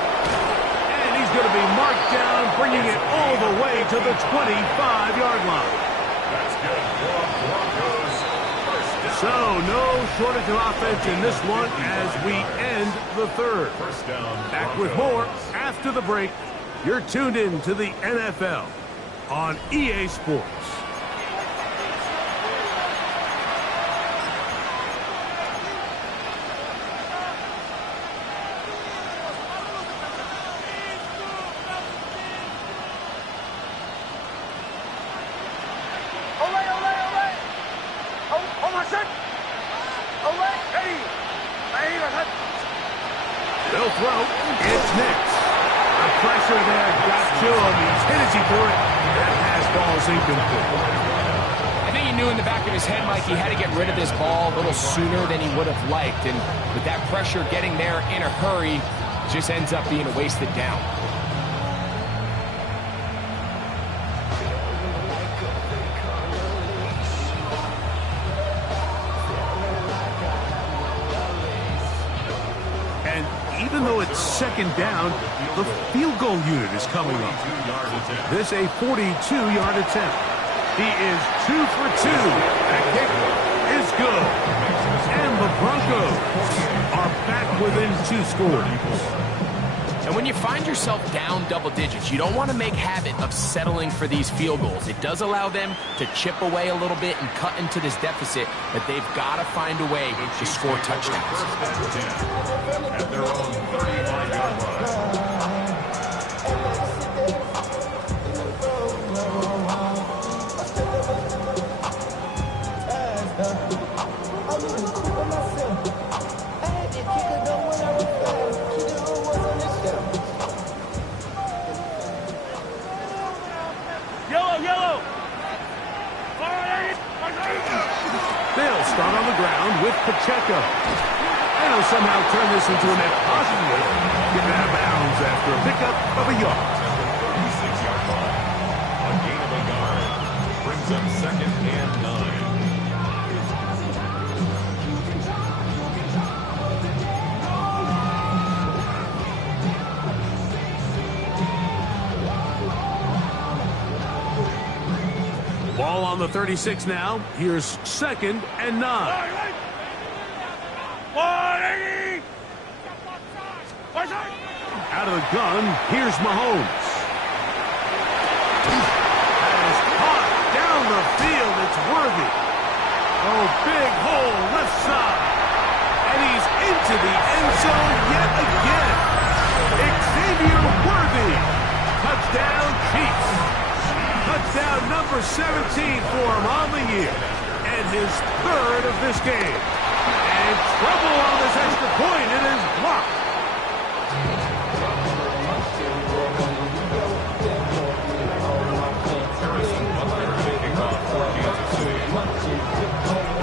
And he's going to be marked down, bringing it all the way to the 25-yard line. That's good. Broncos. So no shortage of offense in this one as we end the third. First down. Back with more after the break. You're tuned in to the NFL on EA Sports. throw. It's Nix. The pressure there got to him. He's hit as he threw it. That pass ball's incomplete. I think he knew in the back of his head, Mike, he had to get rid of this ball a little sooner than he would have liked. And with that pressure getting there in a hurry, it just ends up being a wasted down. And even though it's second down, the field goal unit is coming up. This a 42-yard attempt. He is 2 for 2. That kick is good. And the Broncos are back within 2 scores. And when you find yourself down double digits, you don't want to make habit of settling for these field goals. It does allow them to chip away a little bit and cut into this deficit, but they've got to find a way to score touchdowns. At their own 35-yard line. Yellow. They'll start on the ground with Pacheco. And he'll somehow turn this into a net positive. Getting out of bounds after a pickup of a yard. 36-yard line. A gain of a yard. Brings up 2nd and 9. Ball on the 36 now. Here's 2nd and 9. Out of the gun, here's Mahomes. That is caught down the field. It's Worthy. Oh, big hole left side. And he's into the end zone yet again. Xavier Worthy. Touchdown, Chiefs. Touchdown number 17 for him on the year. And his 3rd of this game. And trouble on this extra point. It is blocked.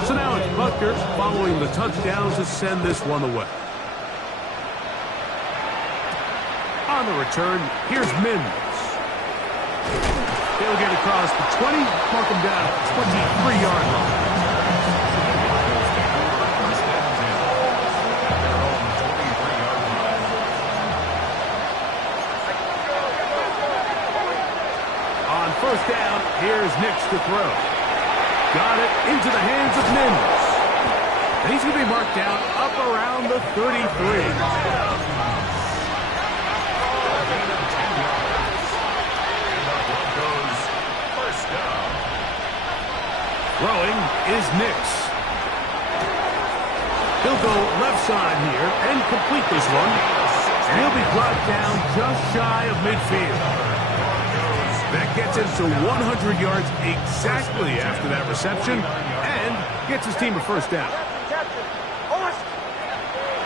So now it's Butker following the touchdown to send this one away. On the return, here's Mims. He'll get across the 20, mark him down at the 23-yard line. On first down, here's Nix to throw. Got it into the hands of Mims. And he's going to be marked down up around the 33. Throwing is Nix. He'll go left side here and complete this one. And he'll be brought down just shy of midfield. That gets him to 100 yards exactly after that reception and gets his team a first down.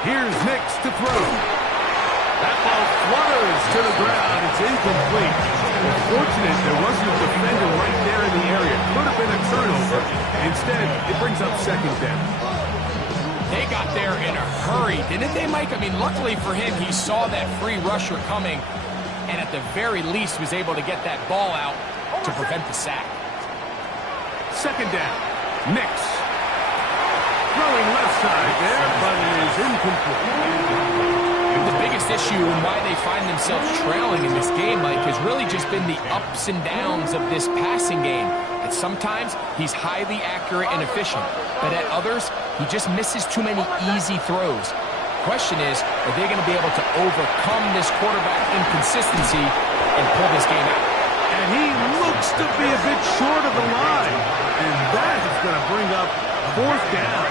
Here's Nix to throw. That ball flutters to the ground. It's incomplete. Fortunate there wasn't a defender right there in the area. Could have been a turnover. Instead, it brings up 2nd down. They got there in a hurry, didn't they, Mike? I mean, luckily for him, he saw that free rusher coming and at the very least was able to get that ball out to prevent the sack. 2nd down. Nix. Throwing left side there, but it is incomplete. The biggest issue and why they find themselves trailing in this game, Mike, has really just been the ups and downs of this passing game. And sometimes he's highly accurate and efficient, but at others, he just misses too many easy throws. Question is, are they going to be able to overcome this quarterback inconsistency and pull this game out? And he looks to be a bit short of the line. And that is going to bring up 4th down.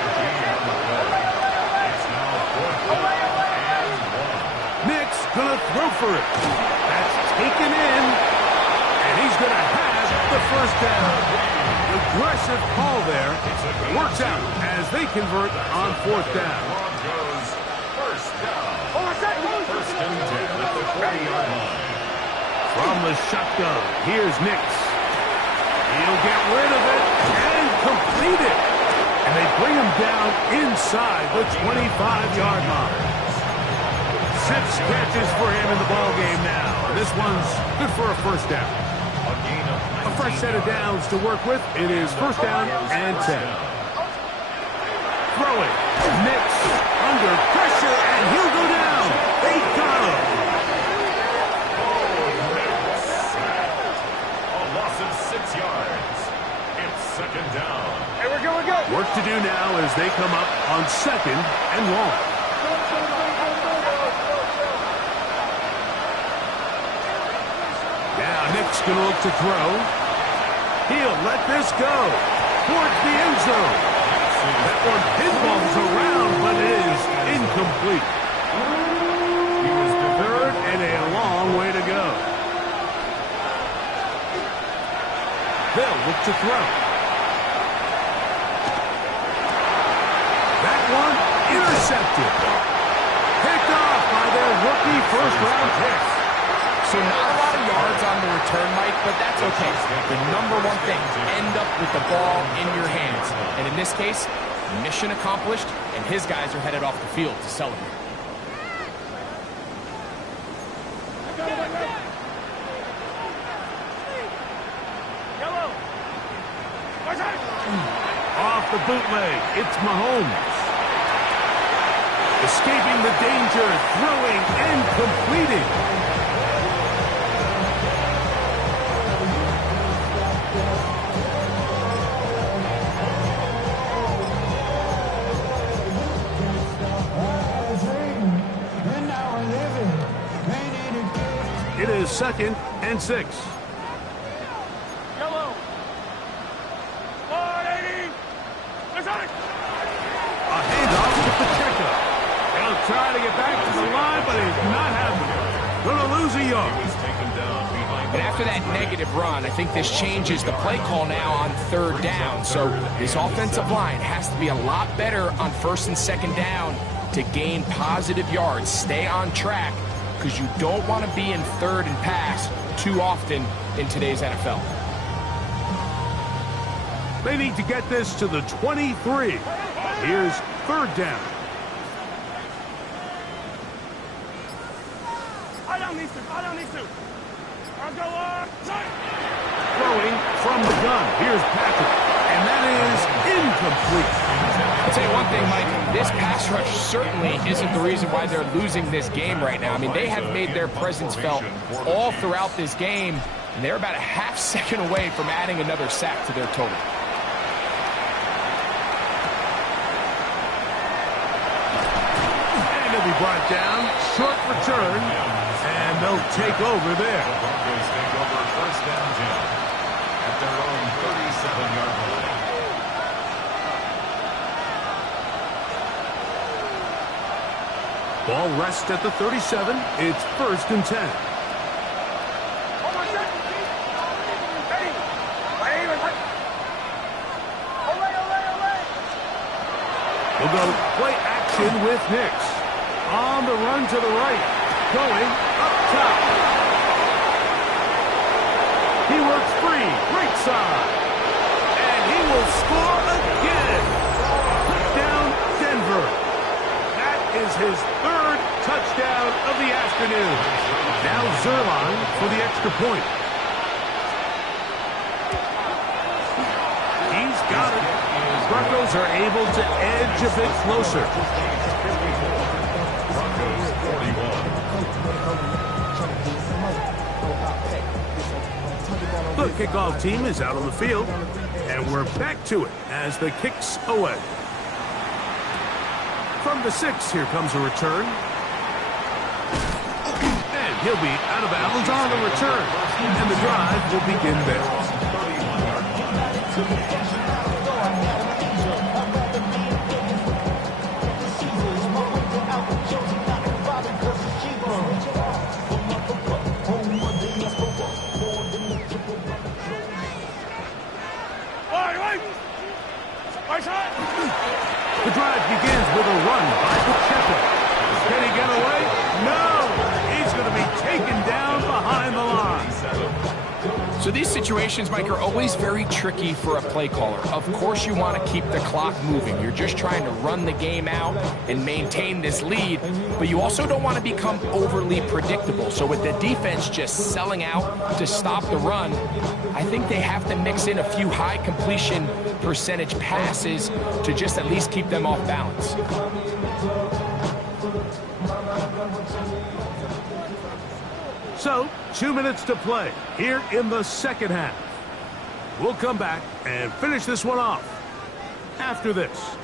Nix going to throw for it. That's taken in. And he's going to have the first down. Aggressive call there. Works out as they convert on 4th down. 40-yard line. From the shotgun, here's Nix. He'll get rid of it and complete it. And they bring him down inside the 25-yard line. 6 catches for him in the ballgame now. This one's good for a first down. A fresh set of downs to work with. It is first down and 10. Throw it. Nix under pressure, and he'll go down. They got him. A loss of 6 yards. It's second down. Hey, we're going, go. Work to do now as they come up on second and long. Now Nick's going to look to throw. He'll let this go towards the end zone. That one pinballs around, but it is incomplete. He was third and a long way to go. They'll look to throw. That one intercepted. Picked off by their rookie first-round pick. So not a lot of yards on the return, Mike, but that's okay. The number one thing, end up with the ball in your hands. And in this case, mission accomplished, and his guys are headed off the field to celebrate. Yellow. Off the bootleg, it's Mahomes. Escaping the danger, throwing and completing. It is second and 6. Yellow. 180. A handoff to Pacheco. He'll try to get back to the line, but he's not having it. Going to lose a yard. And after that negative run, I think this changes the play call now on third down. So this offensive line has to be a lot better on first and second down to gain positive yards. Stay on track, because you don't want to be in third and pass too often in today's NFL. They need to get this to the 23. Here's third down. I don't need to. I'll go up. Throwing from the gun. Here's Patrick. And that is incomplete. I'll tell you one thing, Mike. This pass rush certainly isn't the reason why they're losing this game right now. I mean, they have made their presence felt all throughout this game, and they're about a half second away from adding another sack to their total. And he'll be brought down. Short return. And they'll take over there. The Broncos take over first down 10 at their own 37-yard line. Ball rests at the 37. It's first and 10. We'll go play action with Nix. On the run to the right. Going up top. He works free. Right side. And he will score again. Touchdown, Denver. That is his third touchdown of the afternoon. Now Zerline for the extra point. He's got it. Broncos are able to edge a bit closer. Broncos 41. The kickoff team is out on the field, and we're back to it as the kick's away. From the 6, here comes a return. And he'll be out of bounds on the return. And the drive will begin there. The drive begins with a run by Pacheco. Can he get away? No! He's going to be taken taken down behind the line. So these situations, Mike, are always very tricky for a play caller. Of course you want to keep the clock moving. You're just trying to run the game out and maintain this lead, but you also don't want to become overly predictable. So with the defense just selling out to stop the run, I think they have to mix in a few high completion percentage passes to just at least keep them off balance. So, 2 minutes to play here in the second half. We'll come back and finish this one off after this.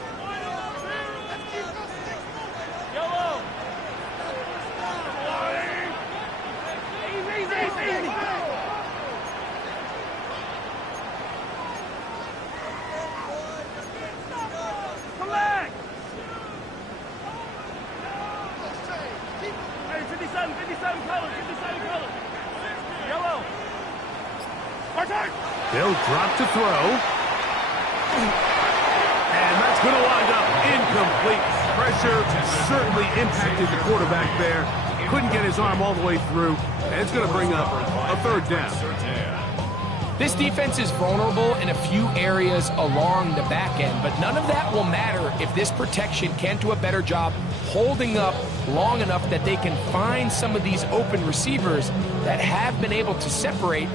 Come back! Hey, 57 colors, 57 colors. Yellow. They'll drop to throw. And that's going to wind up incomplete. Pressure certainly impacted the quarterback there. Couldn't get his arm all the way through. And it's going to bring up a third down. This defense is vulnerable in a few areas along the back end, but none of that will matter if this protection can't do a better job holding up long enough that they can find some of these open receivers that have been able to separate.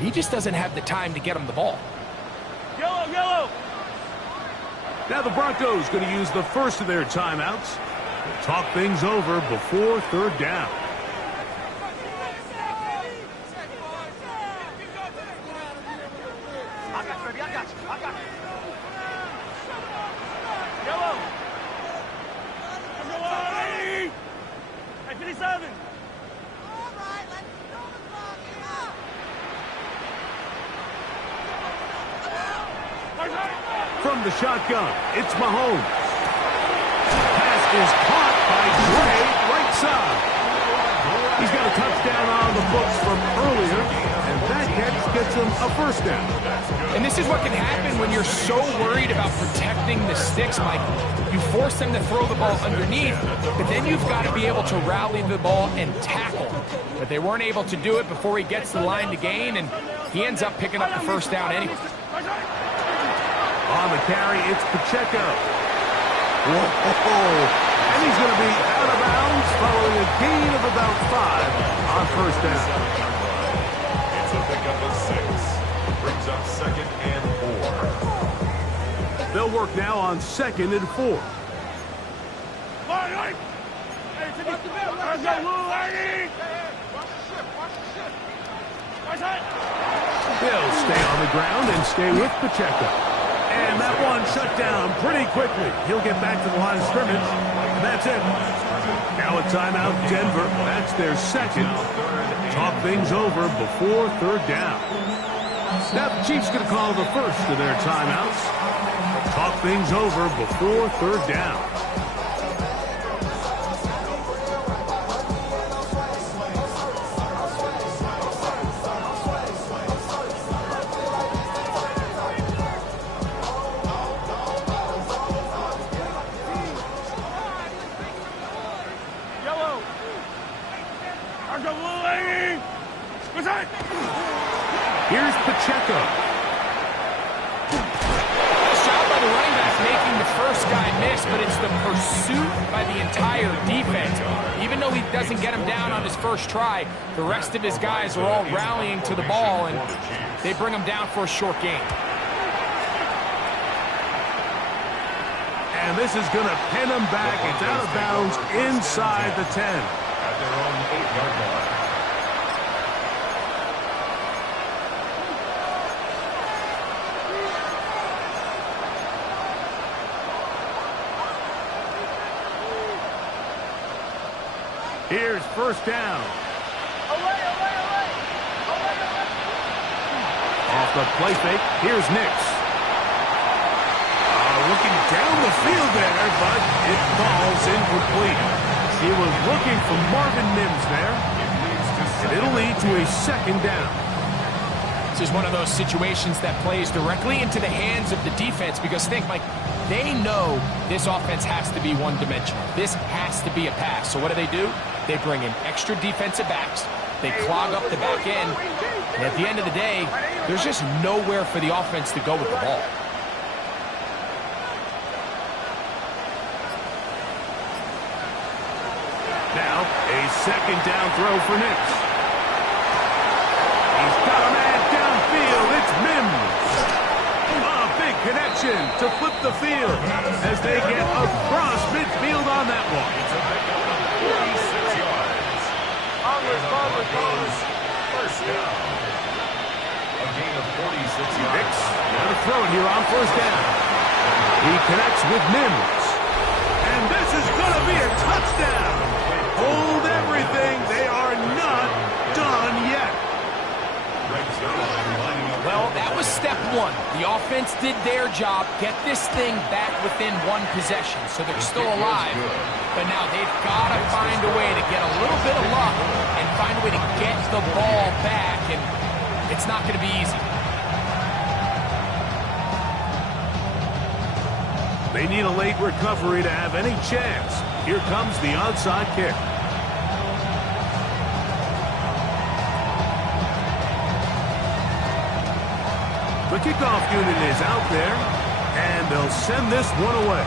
He just doesn't have the time to get them the ball. Yellow, yellow. Now the Broncos going to use the first of their timeouts to talk things over before third down. Yellow. Hey, 57. From the shotgun, it's Mahomes. Pass is caught by Gray, right side. He's got a touchdown on the books from earlier, and that catch gets him a first down. And this is what can happen when you're so worried about protecting the sticks, Mike. You force them to throw the ball underneath, but then you've got to be able to rally the ball and tackle. But they weren't able to do it before he gets the line to gain, and he ends up picking up the first down anyway. On the carry, it's Pacheco. Whoa! And he's going to be out of bounds following a gain of about 5 on first down. It's a pickup of 6. Brings up 2nd and 4. They'll work now on 2nd and 4. They'll stay on the ground and stay with Pacheco. And that one shut down pretty quickly. He'll get back to the line of scrimmage. And that's it. Now a timeout, Denver. That's their second. Talk things over before third down. Now the Chiefs going to call the first of their timeouts. Talk things over before third down. Here's Pacheco. Nice job by the running back making the first guy miss, but it's the pursuit by the entire defense. Even though he doesn't get him down on his first try, the rest of his guys are all rallying to the ball, and they bring him down for a short gain. And this is going to pin him back. It's out of bounds inside the 10. At their own 8-yard line. Here's first down. Off the play fake, here's Nix. Looking down the field there, but it falls incomplete. He was looking for Marvin Mims there, and it'll lead to a second down. This is one of those situations that plays directly into the hands of the defense because think, Mike, they know this offense has to be one-dimensional. This has to be a pass. So what do? They bring in extra defensive backs. They clog up the back end. And at the end of the day, there's just nowhere for the offense to go with the ball. Now, a second down throw for Nix. He's got a man downfield. It's Mims. A big connection to flip the field as they get across midfield on that one. It's a pickup of 46 yards. First down. A gain of 46 yards. Nix going to throw it here on first down. He connects with Mims. And this is going to be a touchdown. Hold everything. They are not done yet. Well, that was step one. The offense did their job, get this thing back within one possession, so they're still alive. But now they've got to find a way to get a little bit of luck and find a way to get the ball back, and it's not going to be easy. They need a late recovery to have any chance. Here comes the onside kick. The kickoff unit is out there, and they'll send this one away.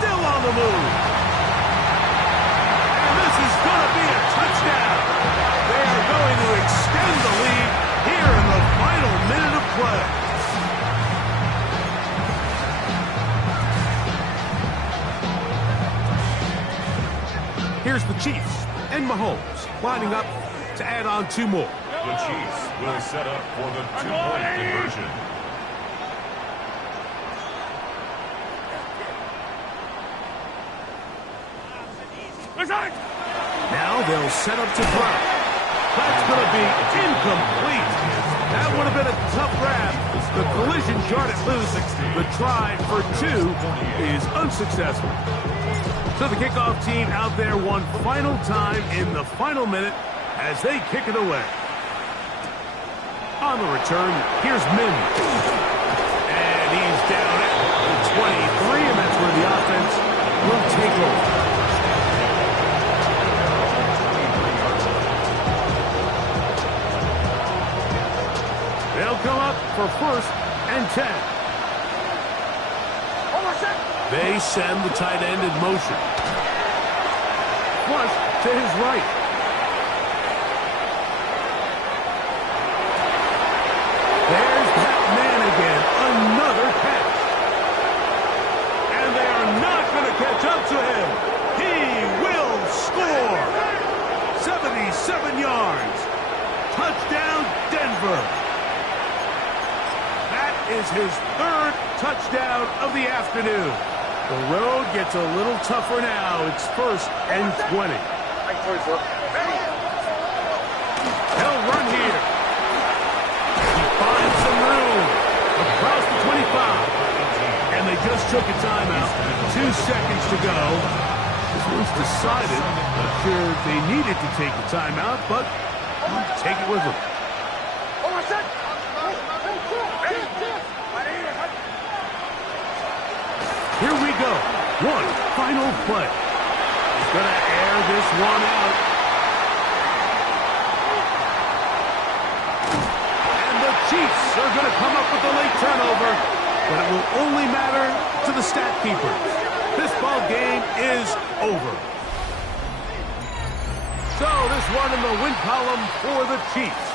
Still on the move. And this is going to be a touchdown. They are going to extend the lead here in the final minute of play. Here's the Chiefs and Mahomes lining up to add on two more. The Chiefs will set up for the two-point conversion. Now they'll set up to throw. That's going to be incomplete. That would have been a tough grab. The collision jarred it loose. The try for two is unsuccessful. So the kickoff team out there one final time in the final minute as they kick it away. On the return, here's Mims. And he's down at the 23, and that's where the offense will take over. They'll come up for first and 10. They send the tight end in motion. Flush to his right. There's that man again. Another catch. And they are not going to catch up to him. He will score. 77 yards. Touchdown, Denver. That is his third touchdown of the afternoon. The road gets a little tougher now. It's first and 20. He'll run here. He finds some room across the 25. And they just took a timeout. 2 seconds to go. This one's decided. Not sure they needed to take the timeout, but take it with them. Here we go. One final play. He's going to air this one out. And the Chiefs are going to come up with a late turnover, but it will only matter to the stat keepers. This ball game is over. So this one in the win column for the Chiefs.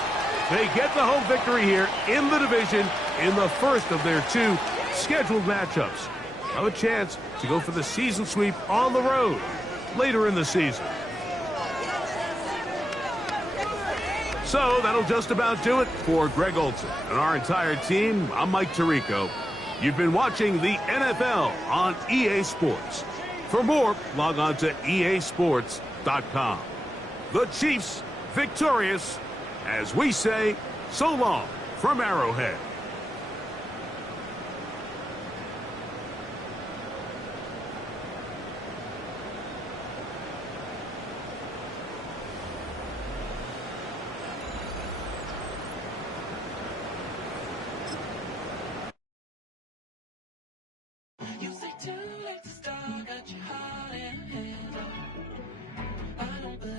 They get the home victory here in the division in the first of their 2 scheduled matchups. Have a chance to go for the season sweep on the road later in the season. So that'll just about do it for Greg Olson and our entire team. I'm Mike Tirico. You've been watching the NFL on EA Sports. For more, log on to easports.com. The Chiefs victorious, as we say, so long from Arrowhead. You say too late to start, got your heart in hand. I don't believe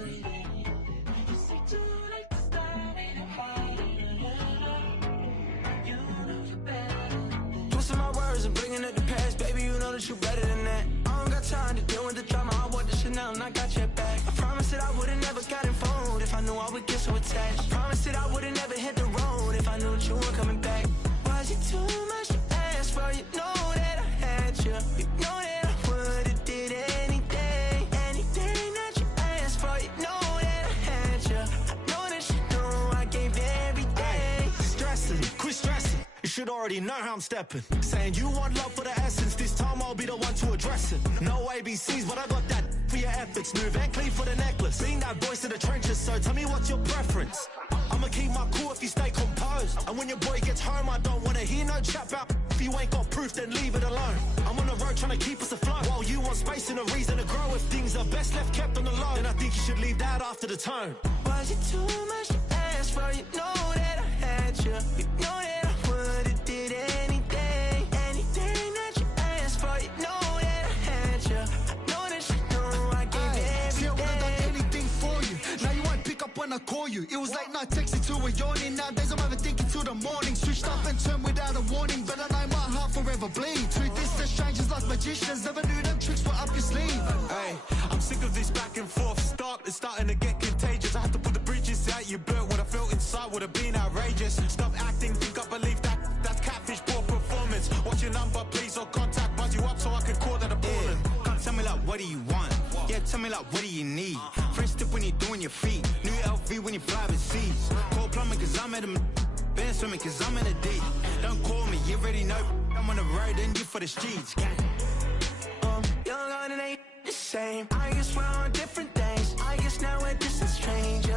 that you better than that. I don't got time to deal with the drama. I want the Chanel and I got your back. I promise that I would've never got involved if I knew I would get so attached. I promise that I would've never hit the road if I knew that you weren't coming back. Was it too much to ask for? You know that I had you. You know that I would've did anything, anything that you asked for. You know that I had you. I know that you know I gave everything. Stressing, quit stressing. You should already know how I'm stepping. Saying you want love for the essence. This time I'll be the one to address it. No ABCs, but I got that for your efforts. New Van Cleef for the necklace. Being that voice in the trenches, so tell me what's your preference. I'ma keep my cool if you stay composed. And when your boy gets home, I don't wanna hear no chat about. If you ain't got proof, then leave it alone. I'm on the road trying to keep us afloat. While you want space and a reason to grow. If things are best left kept on the low, then I think you should leave that after the tone. Was it too much to ask for? You know that I had you. You know that I would've did anything, anything that you asked for. You know that I had you. I know that you know I gave everything. See, I would've done anything for you. Now you won't pick up when I call you. It was late night texting to a yawning. Nowadays I'm overthinking till the morning. Switched up and turned without a warning, but I know my heart forever bleeds. Truth is, the strangers like magicians. Never knew them tricks were up your sleeve. Hey, I'm sick of this back and forth. It's starting to get contagious. I have to put the bridges out you built. What I felt inside would have been outrageous. Stop acting, think I believe that. That's catfish, poor performance. What's your number, please, or contact? Buzz you up so I can call that a ballin'. Can't tell me like, what do you want? Yeah, tell me like, what do you need? Fresh tip when you're doing your feet. New LV when you fly overseas. Call plumbing cause I'm at a... Been swimming cause I'm in a deep. Don't call me, you already know. I'm on the road and you for the streets. Young and it ain't the same. I guess we're on different things. I guess now we're distant strangers.